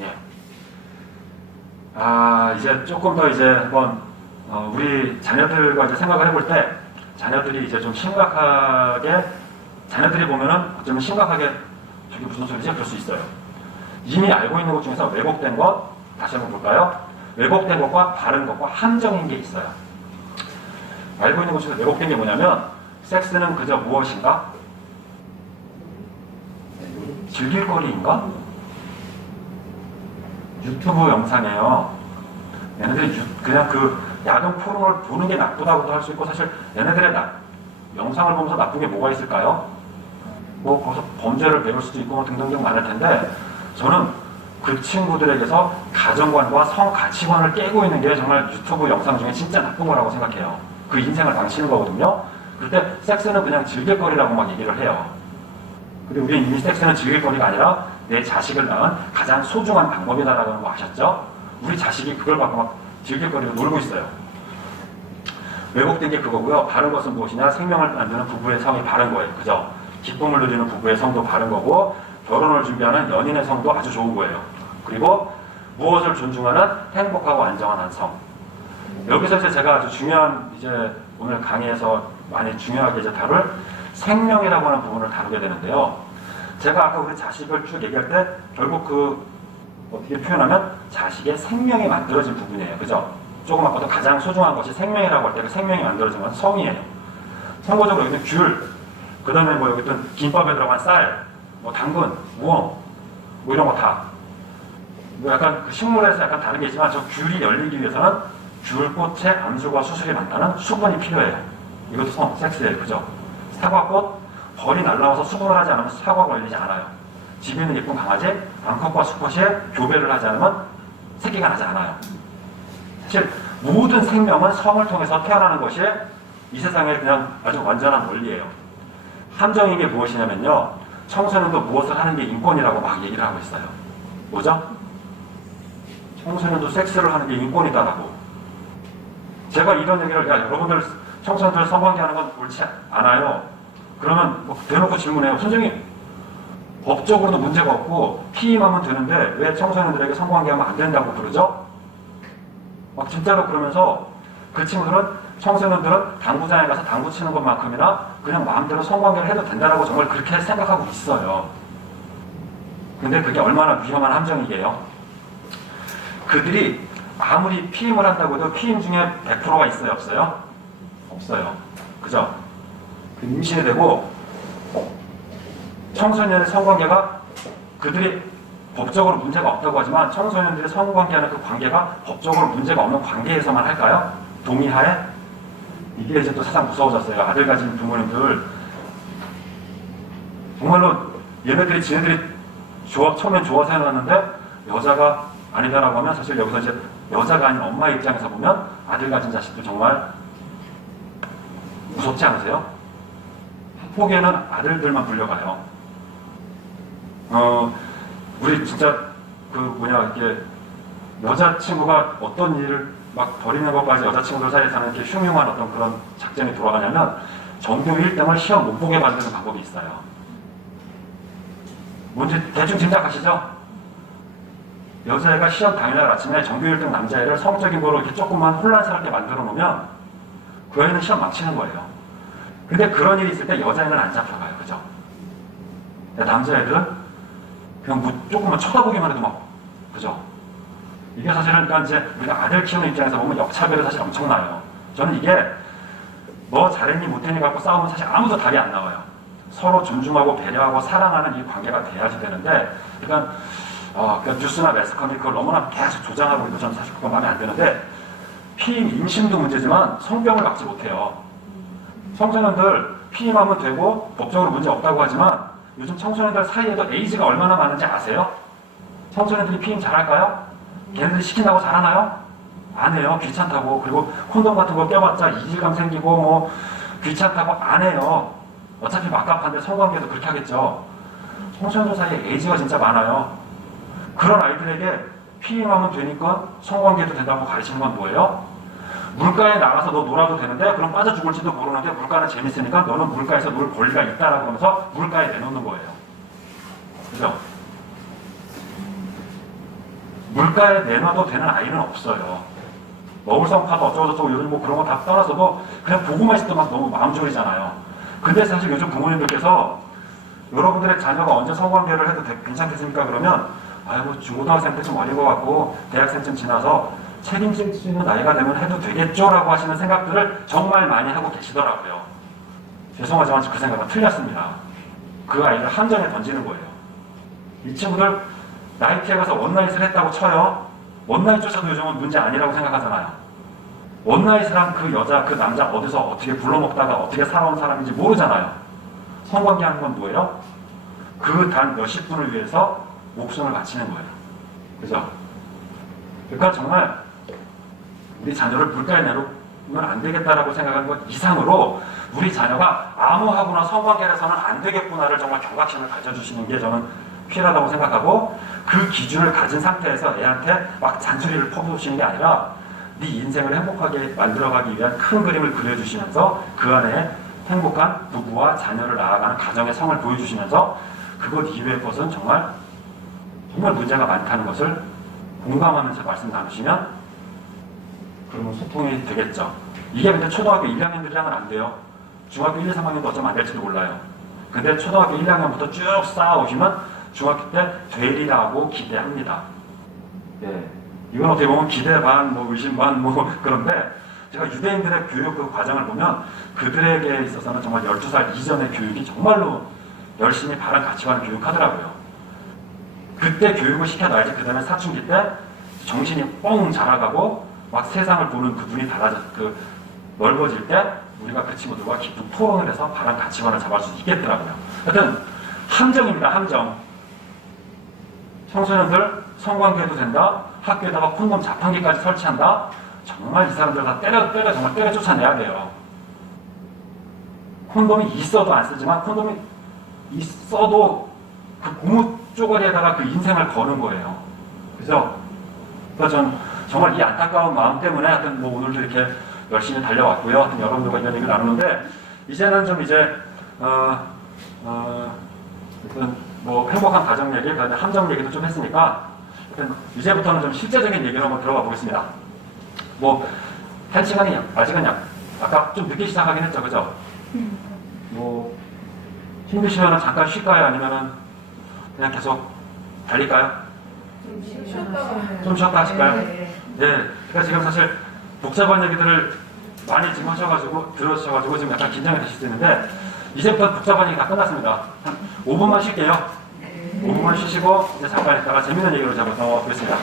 예. 이제 조금 더 이제 한번 우리 자녀들과 이제 생각을 해볼 때 자녀들이 이제 좀 심각하게 자녀들이 보면은 어쩌면 심각하게 저게 무슨 소리지? 그럴 수 있어요. 이미 알고 있는 것 중에서 왜곡된 것 다시 한번 볼까요? 왜곡된 것과 바른 것과 함정인 게 있어요. 알고 있는 것 중에서 왜곡된 게 뭐냐면 섹스는 그저 무엇인가? 즐길 거리인가? 유튜브 영상이에요. 얘네들이 그냥 그 야동 포럼을 보는 게 나쁘다고도 할 수 있고 사실 얘네들의 영상을 보면서 나쁜 게 뭐가 있을까요? 뭐 거기서 범죄를 배울 수도 있고 뭐 등등등 많을 텐데 저는 그 친구들에게서 가정관과 성 가치관을 깨고 있는 게 정말 유튜브 영상 중에 진짜 나쁜 거라고 생각해요. 그 인생을 망치는 거거든요. 그럴 때 섹스는 그냥 즐길 거리라고 막 얘기를 해요. 근데 우리는 이미 섹스는 즐길 거리가 아니라 내 자식을 낳은 가장 소중한 방법이다라는 거 아셨죠? 우리 자식이 그걸 갖고 막 즐길 거리로 놀고 있어요. 왜곡된 게 그거고요. 바른 것은 무엇이냐? 생명을 만드는 부부의 성이 바른 거예요. 그죠? 기쁨을 누리는 부부의 성도 바른 거고 결혼을 준비하는 연인의 성도 아주 좋은 거예요. 그리고 무엇을 존중하는 행복하고 안정한 성. 여기서 이제 제가 아주 중요한 이제 오늘 강의에서 많이 중요하게 이제 다룰 생명이라고 하는 부분을 다루게 되는데요. 제가 아까 우리 자식을 쭉 얘기할 때 결국 그 어떻게 표현하면 자식의 생명이 만들어진 부분이에요. 그죠? 조금 아까도 가장 소중한 것이 생명이라고 할 때 그 생명이 만들어진 것은 성이에요. 참고적으로 여기는 귤, 그 다음에 뭐 여기 있던 김밥에 들어간 쌀, 뭐 당근, 우엉, 뭐 이런 거 다. 뭐 약간 그 식물에서 약간 다른 게 있지만 저 귤이 열리기 위해서는 귤꽃에 암수과 수술이 많다는 수분이 필요해요. 이것도 성, 섹스예요. 그죠? 사과꽃, 벌이 날라와서 수분을 하지 않으면 사과가 열리지 않아요. 집에 있는 예쁜 강아지, 암컷과 수컷이 교배를 하지 않으면 새끼가 나지 않아요. 사실 모든 생명은 성을 통해서 태어나는 것이 이 세상에 그냥 아주 완전한 원리예요. 함정인 게 무엇이냐면요. 청소년도 무엇을 하는 게 인권이라고 막 얘기를 하고 있어요. 뭐죠? 청소년도 섹스를 하는 게 인권이다라고. 제가 이런 얘기를 여러분들 청소년들 성관계하는 건 옳지 않아요. 그러면 뭐 대놓고 질문해요. 선생님 법적으로도 문제가 없고 피임하면 되는데 왜 청소년들에게 성관계하면 안 된다고 그러죠? 막 진짜로 그러면서 그 친구들은 청소년들은 당구장에 가서 당구 치는 것만큼이나 그냥 마음대로 성관계를 해도 된다라고 정말 그렇게 생각하고 있어요. 근데 그게 얼마나 위험한 함정이게요. 그들이 아무리 피임을 한다고 해도 피임 중에 100%가 있어요? 없어요? 없어요. 그죠? 임신이 되고 청소년의 성관계가 그들이 법적으로 문제가 없다고 하지만 청소년들의 성관계하는 그 관계가 법적으로 문제가 없는 관계에서만 할까요? 동의하에? 이게 이제 또 세상 무서워졌어요. 아들 가진 부모님들 정말로 얘네들이 지네들이 처음엔 좋아서 해놨는데 여자가 아니다라고 하면 사실 여기서 이제 여자가 아닌 엄마 입장에서 보면 아들 가진 자식들 정말 무섭지 않으세요? 학폭에는 아들들만 불려가요. 우리 진짜 이렇게 여자친구가 어떤 일을 막 벌이는 것까지 여자친구들 사이에서는 이렇게 흉흉한 어떤 그런 작전이 돌아가냐면 전교 1등을 시험 못 보게 만드는 방법이 있어요. 뭔지 대충 짐작하시죠? 여자애가 시험 당일날 아침에 전교 1등 남자애를 성적인 거로 이렇게 조금만 혼란스럽게 만들어 놓으면 그 애는 시험 망치는 거예요. 근데 그런 일이 있을 때 여자애는 안 잡혀가요. 그죠? 남자애들은 그냥 뭐 조금만 쳐다보기만 해도 막, 그죠? 이게 사실은 그러니까 이제 우리가 아들 키우는 입장에서 보면 역차별이 사실 엄청나요. 저는 이게 너 잘했니 못했니 갖고 싸우면 사실 아무도 답이 안 나와요. 서로 존중하고 배려하고 사랑하는 이 관계가 돼야지 되는데, 그러니까 뉴스나 매스컴이 그걸 너무나 계속 조장하고 있고 저는 사실 그거 마음에 안 드는데 피임, 임신도 문제지만 성병을 막지 못해요. 청소년들 피임하면 되고 법적으로 문제 없다고 하지만 요즘 청소년들 사이에도 에이즈가 얼마나 많은지 아세요? 청소년들이 피임 잘할까요? 걔네들이 시킨다고 잘하나요? 안 해요. 귀찮다고. 그리고 콘돔 같은 거 껴봤자 이질감 생기고 뭐 귀찮다고 안 해요. 어차피 막갑한데 성관계도 그렇게 하겠죠. 청소년들 사이에 에이즈가 진짜 많아요. 그런 아이들에게 피임하면 되니까 성관계도 된다고 가르치는 건 뭐예요? 물가에 나가서 너 놀아도 되는데 그럼 빠져 죽을지도 모르는데 물가는 재밌으니까 너는 물가에서 놀 권리가 있다라고 하면서 물가에 내놓는 거예요. 그죠? 물가에 내놔도 되는 아이는 없어요. 너울성파도 어쩌고저쩌고 요즘 뭐 그런 거 다 떠나서도 그냥 보고만 있어도 막 너무 마음 졸이잖아요. 근데 사실 요즘 부모님들께서 여러분들의 자녀가 언제 성관계를 해도 괜찮겠습니까? 그러면 아이고 중고등학생 때 좀 어린 것 같고 대학생쯤 지나서 책임질 수 있는 나이가 되면 해도 되겠죠? 라고 하시는 생각들을 정말 많이 하고 계시더라고요. 죄송하지만 그 생각은 틀렸습니다. 그 아이를 함정에 던지는 거예요. 이 친구들 나이트에 가서 원나잇을 했다고 쳐요. 원나잇조차도 요즘은 문제 아니라고 생각하잖아요. 원나잇을 한 그 여자, 그 남자 어디서 어떻게 불러먹다가 어떻게 살아온 사람인지 모르잖아요. 성관계 하는 건 뭐예요? 그 단 몇십 분을 위해서 목숨을 바치는 거예요. 그죠? 그러니까 정말 우리 자녀를 물가에 내놓으면 안 되겠다라고 생각하는 것 이상으로 우리 자녀가 암호하거나 성관계에서는 안 되겠구나를 정말 경각심을 가져주시는 게 저는 필요하다고 생각하고, 그 기준을 가진 상태에서 애한테 막 잔소리를 퍼부으시는 게 아니라 네 인생을 행복하게 만들어가기 위한 큰 그림을 그려주시면서 그 안에 행복한 부부와 자녀를 낳아가는 가정의 성을 보여주시면서 그것 이외의 것은 정말 문제가 많다는 것을 공감하면서 말씀 나누시면 그러면 소통이 되겠죠. 이게 근데 초등학교 1학년들이랑은 안 돼요. 중학교 1, 2, 3학년도 어쩌면 안 될지도 몰라요. 근데 초등학교 1, 2학년부터 쭉 쌓아오시면 중학교 때 되리라고 기대합니다. 예. 이건 어떻게 보면 기대 반, 뭐 의심 반, 뭐 그런데 제가 유대인들의 교육 그 과정을 보면 그들에게 있어서는 정말 12살 이전의 교육이 정말로 열심히 바른 가치관을 교육하더라고요. 그때 교육을 시켜놔야지 그 다음에 사춘기 때 정신이 뻥 자라가고 막 세상을 보는 그 눈이 넓어질 때 우리가 그 친구들과 깊은 토론을 해서 바른 가치관을 잡을 수 있겠더라고요. 하여튼 함정입니다. 함정. 청소년들 성관계해도 된다. 학교에다가 콘돔 자판기까지 설치한다. 정말 이 사람들 다 정말 때려 쫓아내야 돼요. 콘돔이 있어도 안 쓰지만 콘돔이 있어도 그 고무 쪼가리에다가 그 인생을 거는 거예요. 그죠? 그래서 전 정말 이 안타까운 마음 때문에 하여튼 뭐 오늘도 이렇게 열심히 달려왔고요. 하여튼 여러분들과 이런 얘기를 나누는데 이제는 좀 이제 뭐 행복한 가정 얘기, 함정 얘기도 좀 했으니까 이제부터는 좀 실제적인 얘기를 한번 들어가 보겠습니다. 뭐 한 시간이 아직은 아까 좀 늦게 시작하긴 했죠, 그죠? 뭐 힘드시면 잠깐 쉴까요? 아니면은 그냥 계속 달릴까요? 좀 쉬었다 하실까요? 네. 그러니까 지금 사실 복잡한 얘기들을 많이 지금 들으셔가지고 지금 약간 긴장이 되실 수 있는데 이제부터 복잡한 얘기 다 끝났습니다. 한 5분만 쉴게요. 5분만 쉬시고 이제 잠깐 있다가 재밌는 얘기로 잡아보겠습니다.